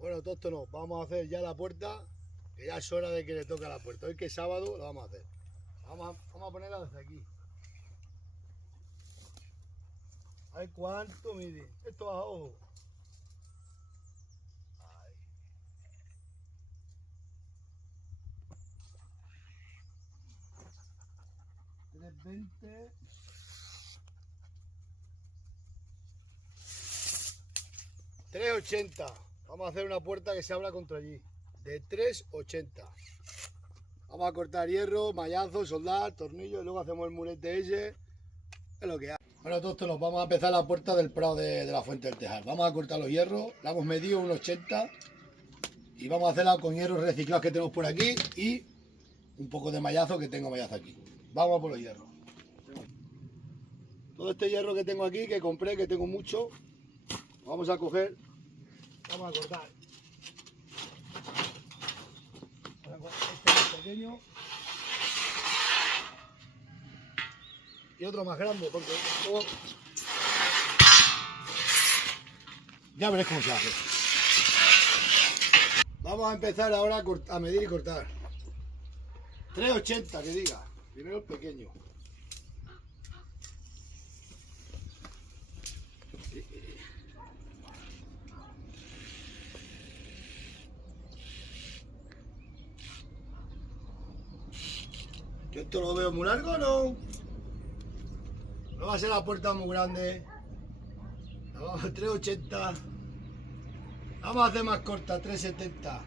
Bueno, Tosto, no, vamos a hacer ya la puerta, que ya es hora de que le toque a la puerta. Hoy que es sábado, la vamos a hacer. Vamos a ponerla desde aquí. A ver cuánto mide. Esto va a ojo. Ahí. $3.20. $3.80. Vamos a hacer una puerta que se abra contra allí. De $3.80. Vamos a cortar hierro, mallazo, soldar, tornillos y luego hacemos el murete ese. Es lo que hay. Bueno, todo esto nos vamos a empezar la puerta del prado de la Fuente del Tejar. Vamos a cortar los hierros, la hemos medido unos 80 y vamos a hacerla con hierros reciclados que tenemos por aquí y un poco de mallazo, que tengo mallazo aquí. Vamos a por los hierros. Todo este hierro que tengo aquí, que compré, que tengo mucho, vamos a coger, vamos a cortar. Este más pequeño y otro más grande, porque luego ya veréis cómo se hace. Vamos a empezar ahora a medir y cortar. 3.80 que diga. Primero el pequeño. Yo esto lo veo muy largo, ¿no? No va a ser la puerta muy grande. Vamos a 3.80. Vamos a hacer más corta, 3.70.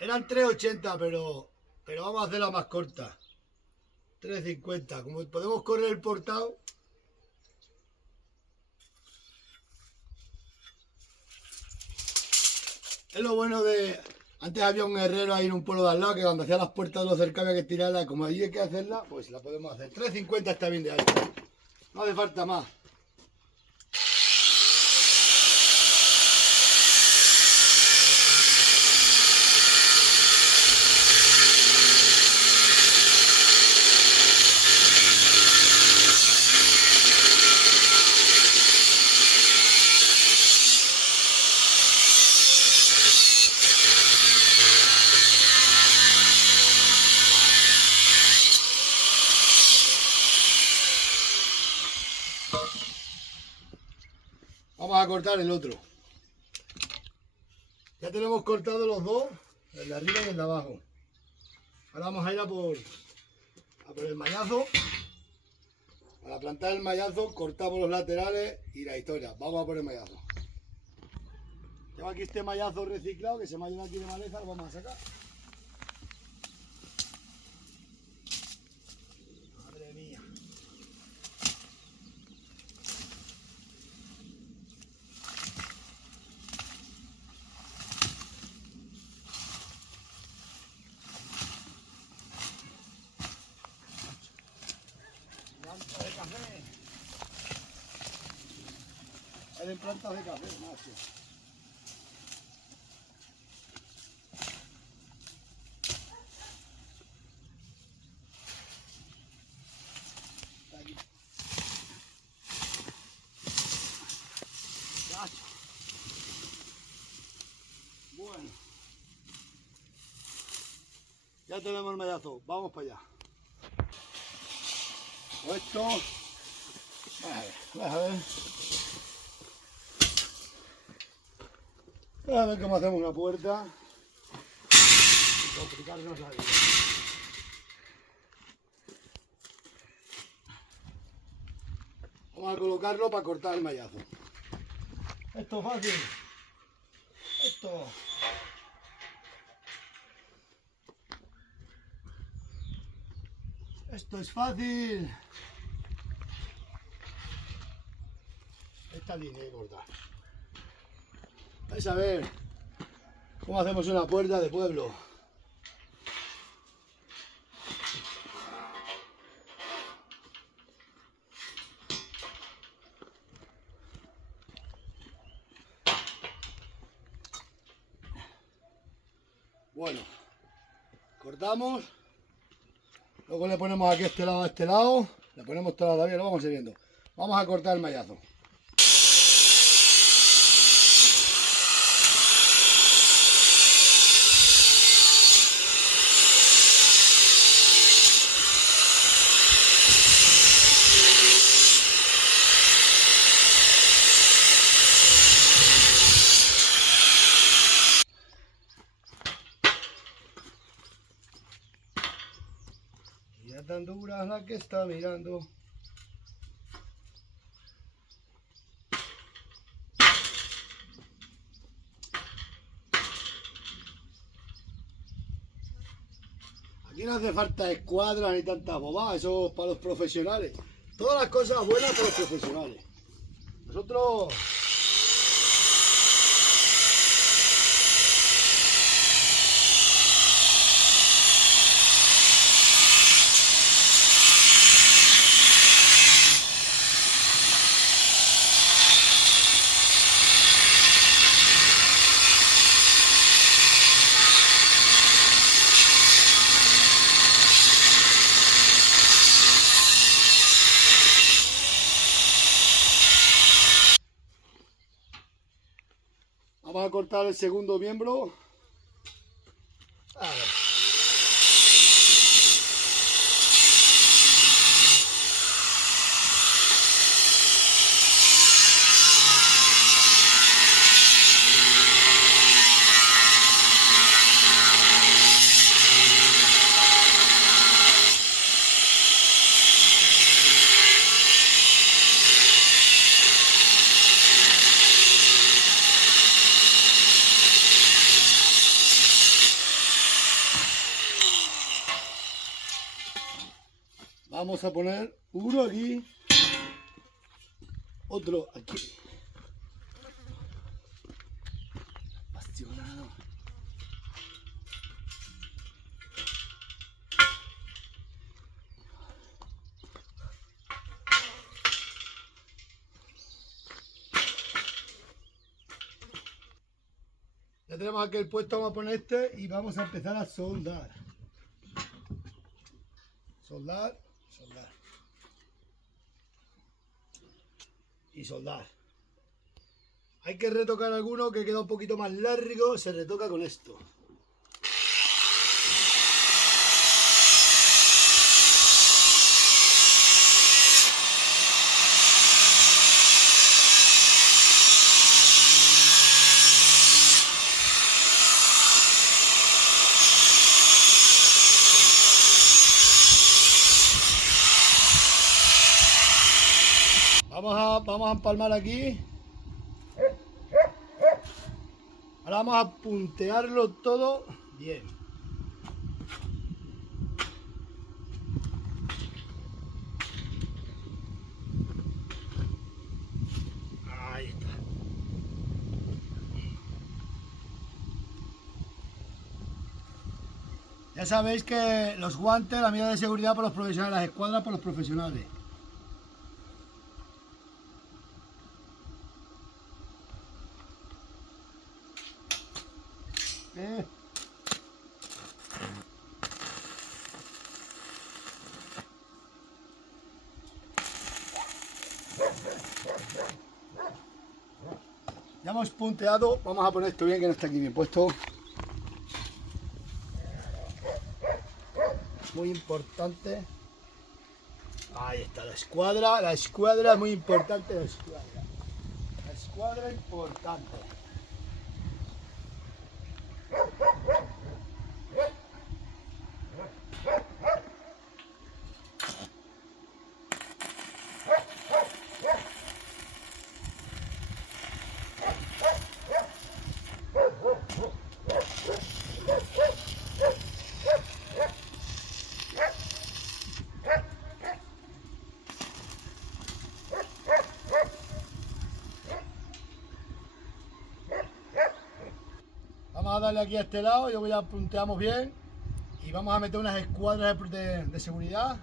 Eran 3.80, pero vamos a hacerla más corta. 3.50. Como podemos correr el portado. Es lo bueno de... Antes había un herrero ahí en un pueblo de al lado que cuando hacía las puertas de los cercados había que tirarla. Como allí hay que hacerla, pues la podemos hacer. 3.50 está bien de alto. No hace falta más. Vamos a cortar el otro. Ya tenemos cortado los dos, el de arriba y el de abajo. Ahora vamos a ir a por el mallazo. Para plantar el mallazo cortamos los laterales y la historia. Vamos a por el mallazo. Tengo aquí este mallazo reciclado que se me ha llenado aquí de maleza, lo vamos a sacar. Madre mía. Plantas de café. Hay de plantas de café, macho. Está aquí. Macho. Bueno. Ya tenemos el mallazo. Vamos para allá. Esto, a ver cómo hacemos una puerta. Complicarnos la vida. Vamos a colocarlo para cortar el mallazo. Esto es fácil. Esto es fácil. Esta línea de cortar. Vais a ver cómo hacemos una puerta de pueblo. Bueno, cortamos. Luego le ponemos aquí a este lado, le ponemos toda la tabla y lo vamos a ir viendo. Vamos a cortar el mallazo. ventana que está mirando. Aquí no hace falta escuadra ni tantas bobadas, eso es para los profesionales. Todas las cosas buenas para los profesionales. Nosotros... Vamos a cortar el segundo miembro. A ver. Vamos a poner uno aquí, otro aquí. Bastionado. Ya tenemos aquí el puesto, vamos a poner este y vamos a empezar a soldar. Soldar. Soldar y soldar. Hay que retocar alguno que queda un poquito más largo, se retoca con esto. Vamos a empalmar aquí. Ahora vamos a puntearlo todo bien. Ahí está. Ya sabéis que los guantes, la medida de seguridad para los profesionales, las escuadras para los profesionales. Ya hemos punteado, vamos a poner esto bien que no está aquí bien puesto. Muy importante. Ahí está la escuadra es muy importante, la escuadra importante. Vamos a darle aquí a este lado, yo voy a punteamos bien y vamos a meter unas escuadras de seguridad.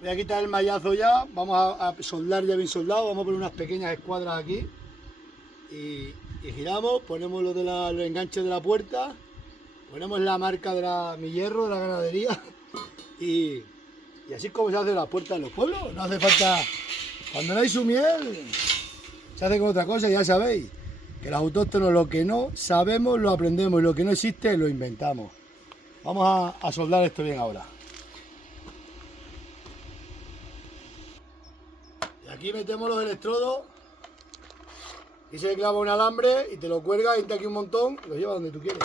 Voy a quitar el mallazo ya, vamos a soldar ya bien soldado, vamos a poner unas pequeñas escuadras aquí y giramos, ponemos los enganches de la puerta Ponemos la marca de mi hierro, de la ganadería. Y así es como se hace la puerta en los pueblos. No hace falta... Cuando no hay su miel, se hace con otra cosa, ya sabéis. Que los autóctonos lo que no sabemos lo aprendemos y lo que no existe lo inventamos. Vamos a soldar esto bien ahora. Y aquí metemos los electrodos. Y se le clava un alambre y te lo cuelga, entra aquí un montón y lo lleva donde tú quieres.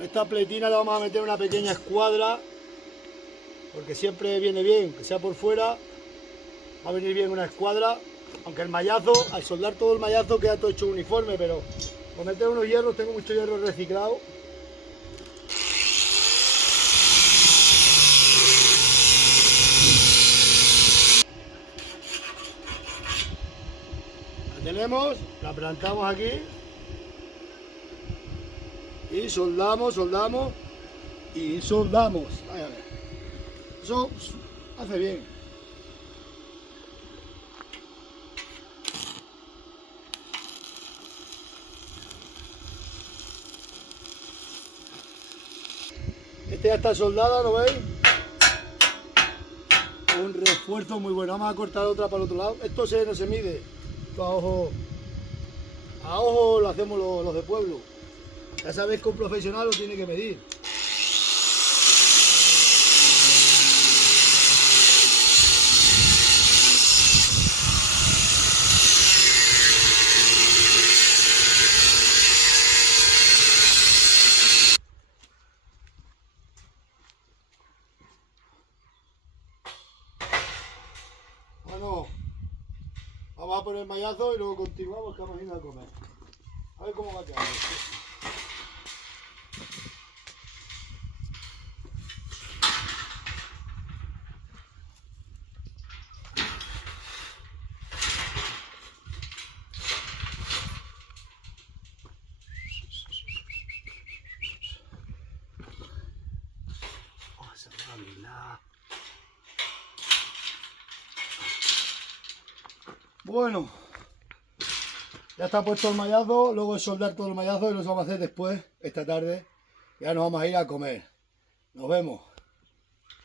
Esta pletina le vamos a meter una pequeña escuadra, porque siempre viene bien, que sea por fuera, va a venir bien una escuadra, aunque el mallazo, al soldar todo el mallazo queda todo hecho uniforme, pero por meter unos hierros, tengo mucho hierro reciclado. La tenemos, la plantamos aquí y soldamos y soldamos. A ver. Eso hace bien. Este ya está soldado, ¿lo veis? Un refuerzo muy bueno. Vamos a cortar otra para el otro lado. Esto no se mide. Esto a ojo lo hacemos los de pueblo. Ya sabéis que un profesional lo tiene que medir. Bueno, vamos a poner el mallazo y luego continuamos que vamos a ir a comer. A ver cómo va a quedar. Bueno, ya está puesto el mallazo, luego es soldar todo el mallazo y lo vamos a hacer después, esta tarde. Ya nos vamos a ir a comer. Nos vemos.